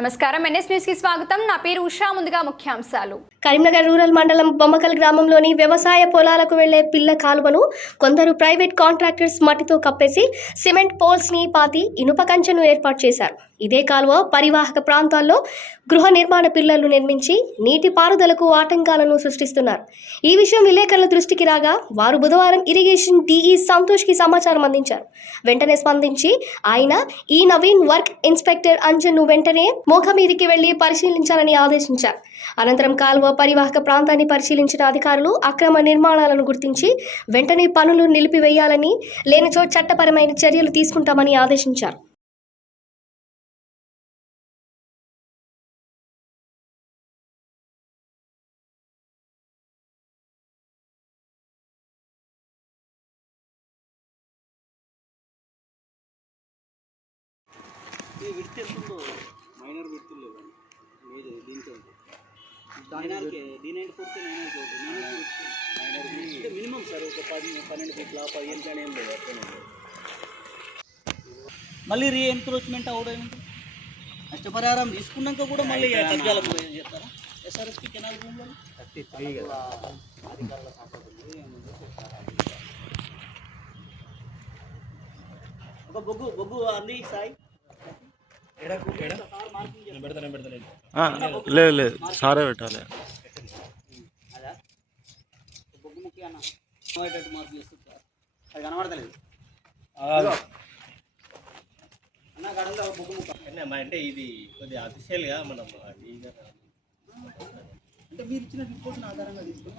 నమస్కారం NS news కి స్వాగతం. నా పేరు ఉషా. ముందుగా ముఖ్యాంశాలు. కరీంనగర్ రూరల్ మండలం బొమ్మకల్ గ్రామంలోని వ్యవసాయ పొలాలకు వెళ్లే పిల్ల కాలువను కొందరు ప్రైవేట్ కాంట్రాక్టర్స్ మట్టితో కప్పేసి సిమెంట్ పోల్స్ ని పాతి ఇనుప కంచెను ఏర్పాటు చేశారు. ఇదే కాలువ పరివాహక ప్రాంతాల్లో గృహ నిర్మాణ పిల్లలు నిర్మించి నీటి పారుదలకు ఆటంకాలను సృష్టిస్తున్నారు. ఈ విషయం విలేకరుల దృష్టికి రాగా వారు బుధవారం ఇరిగేషన్ డిఈ సంతోష్ కి సమాచారం అందించారు. వెంటనే స్పందించి ఆయన ఈ నవీన్ వర్క్ ఇన్స్పెక్టర్ అంజన్ను వెంటనే మోఖమీదికి వెళ్లి పరిశీలించాలని ఆదేశించారు. అనంతరం కాలువ పరివాహక ప్రాంతాన్ని పరిశీలించిన అధికారులు అక్రమ నిర్మాణాలను గుర్తించి వెంటనే పనులు నిలిపివేయాలని, లేనిచో చట్టపరమైన చర్యలు తీసుకుంటామని ఆదేశించారు. విడత ఎంతుందో మైనర్ విడతలు లేవు లేదు దీనికి మైనర్కి దీని పూర్తి మైనర్కి అంటే మినిమం సార్ ఒక 12 ఫీట్ల 15 కానీ ఏం లేదు అట్లనే మళ్ళీ రీఎన్క్రోచ్మెంట్ అవడం నష్టపరిహారం తీసుకున్నాక కూడా మళ్ళీ కబ్జాలకు చేస్తారా? ఎస్ఆర్ఎస్పి కెనాల్ రూమ్లో 33 కదా అధికారుల ఒక బొగ్గు అంది సాయి లేదు లేదు సారే పెట్టాలి. అదా బొగ్గు ముఖ్య అన్న మార్పు చేస్తుంది సార్, అది కనబడతలేదు అన్న కడంలో బొగ్గు ముక్క అంటే ఇది కొద్దిగా అఫీషియల్గా మనం అంటే మీరు ఇచ్చిన రిపోర్ట్ని ఆధారంగా తీసుకుని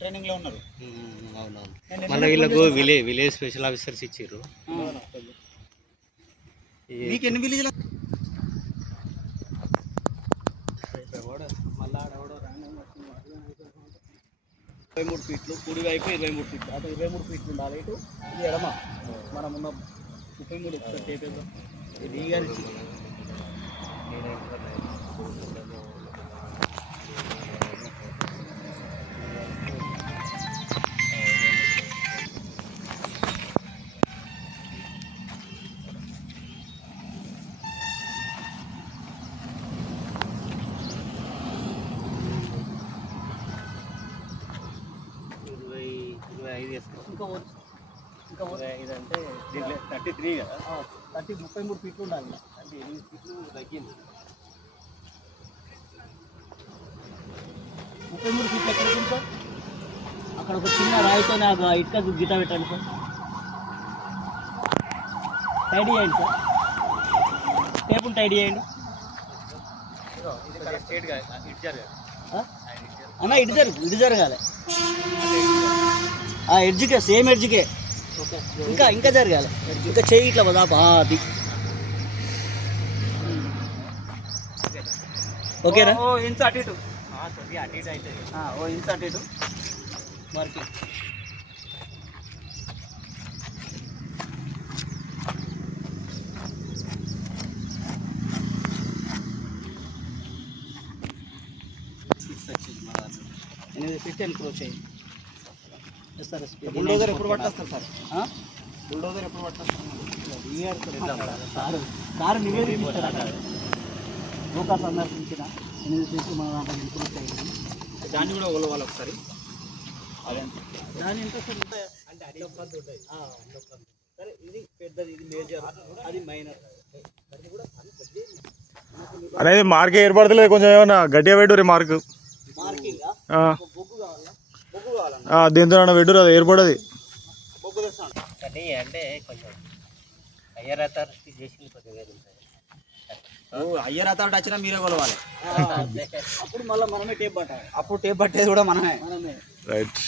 ట్రైనింగ్లో ఉన్నారు. అవునవును, మళ్ళీ వీళ్ళకు విలేజ్ స్పెషల్ ఆఫీసర్స్ ఇచ్చారు. మీకు ఎన్ని విలేజ్లు? మళ్ళీ 23 ఫీట్లు కుడి వైపు 23 ఫీట్లు, అటు 23 ఫీట్లు ఉండాలి. ఇటు ఇది ఎడమ మనం ఉన్న 33 టేపేదో ఇది గారి ఇంకా ఇదంటే దీంట్లో 33 కదా, 33 ఫీట్లు ఉండాలి. అంటే 8 ఫీట్లు తగ్గింది. 33 ఫీట్లు ఎక్కడ ఉంది సార్? అక్కడ ఒక చిన్న రాయితో ఇటుక గీత పెట్టండి సార్, టైడ్ చేయండి సార్, టేపులు టైడ్ చేయండి అన్న. ఇటు జరగాలి, ఎడ్జ్కే సేమ్ ఎడ్జ్కే ఇంకా జరగాలి. ఇంకా చేయి ఇట్లా వదాపా అది ఓకేనా? ఇంచు అటు ఇటు అవుతుంది. ఇంచు అటు ఇటు మార్కింగ్. ఎన్క్రోచ్ అయింది. ఎస్ఆర్ఎస్పీ బుల్డోజర్ ఎప్పుడు పట్టేస్తారు సార్? బుల్డోజర్ ఎప్పుడు పట్టేస్తారు? సార్ నివేదించారు లోకా సందర్శించిన 8 సీట్లు మన దాంట్లో ఎన్క్రోచ్ అయింది. దాన్ని కూడా కొలవాలి ఒకసారి. దాని ఎంత సార్ ఉంటాయి అంటే అన్ని ఉంటాయి. సరే ఇది పెద్దది, ఇది మేజర్, అది మైనర్. అనేది మార్క్ ఏర్పడతలేదు, కొంచెం ఏమన్నా గట్టిగా పెట్టు రే మార్క్. మార్కింగ్ బొగ్గు కావాలా? బొగ్గు కావాలన్నా దీంతో పెట్టు అది ఏర్పడది. బొగ్గు తెస్తాను. అంటే కొంచెం హయ్యర్ అథారిటీ చేసింది కొద్దిగా వేరు ఉంటుంది. అయ్యర్ అథారిటీ వచ్చినా మీరే కొలవాలి. అప్పుడు మళ్ళీ మనమే టేప్ పట్టాలి. అప్పుడు టేప్ పట్టేది కూడా మనమే. రైట్.